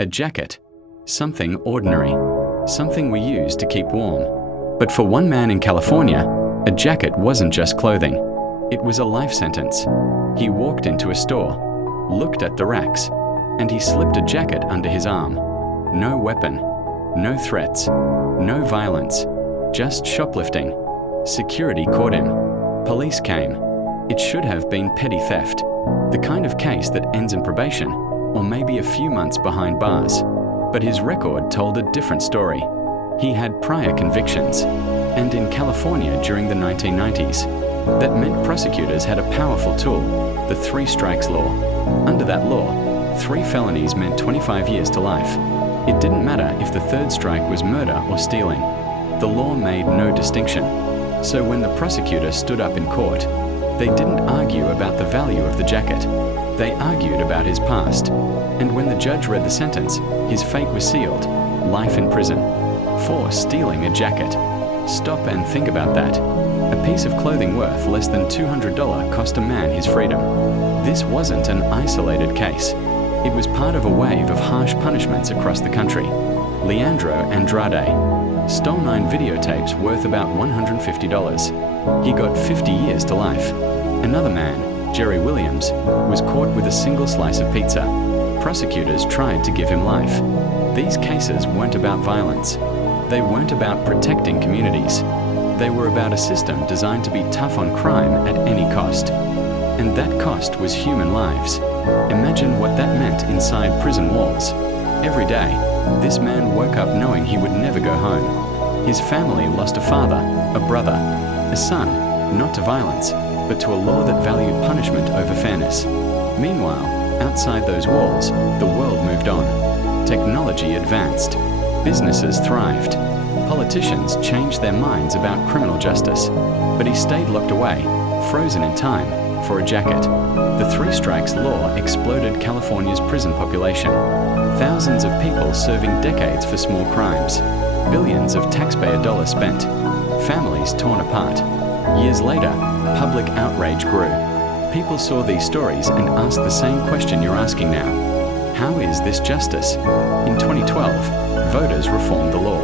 A jacket. Something ordinary. Something we use to keep warm. But for one man in California, a jacket wasn't just clothing. It was a life sentence. He walked into a store, looked at the racks, and he slipped a jacket under his arm. No weapon, no threats, no violence, just shoplifting. Security caught him. Police came. It should have been petty theft, the kind of case that ends in probation, or maybe a few months behind bars. But his record told a different story. He had prior convictions, and in California during the 1990s. That meant prosecutors had a powerful tool, the 3 strikes law. Under that law, 3 felonies meant 25 years to life. It didn't matter if the 3rd strike was murder or stealing. The law made no distinction. So when the prosecutor stood up in court, they didn't argue about the value of the jacket. They argued about his past. And when the judge read the sentence, his fate was sealed, life in prison, for stealing a jacket. Stop and think about that. A piece of clothing worth less than $200 cost a man his freedom. This wasn't an isolated case. It was part of a wave of harsh punishments across the country. Leandro Andrade stole 9 videotapes worth about $150. He got 50 years to life. Another man, Jerry Williams, was caught with a single slice of pizza. Prosecutors tried to give him life. These cases weren't about violence. They weren't about protecting communities. They were about a system designed to be tough on crime at any cost. And that cost was human lives. Imagine what that meant inside prison walls. Every day, this man woke up knowing he would never go home. His family lost a father, a brother, a son, not to violence, but to a law that valued punishment over fairness. Meanwhile, outside those walls, the world moved on. Technology advanced. Businesses thrived. Politicians changed their minds about criminal justice. But he stayed locked away, frozen in time, for a jacket. The 3 strikes law exploded California's prison population. Thousands of people serving decades for small crimes. Billions of taxpayer dollars spent. Families torn apart. Years later, public outrage grew. People saw these stories and asked the same question you're asking now. How is this justice? In 2012, voters reformed the law.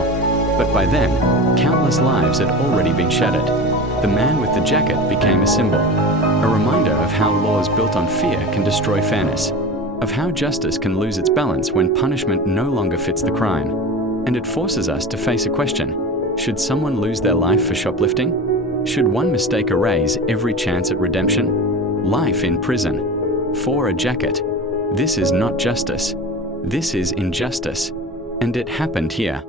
But by then, countless lives had already been shattered. The man with the jacket became a symbol, a reminder of how laws built on fear can destroy fairness, of how justice can lose its balance when punishment no longer fits the crime. And it forces us to face a question. Should someone lose their life for shoplifting? Should one mistake erase every chance at redemption? Life in prison. For a jacket. This is not justice. This is injustice. And it happened here.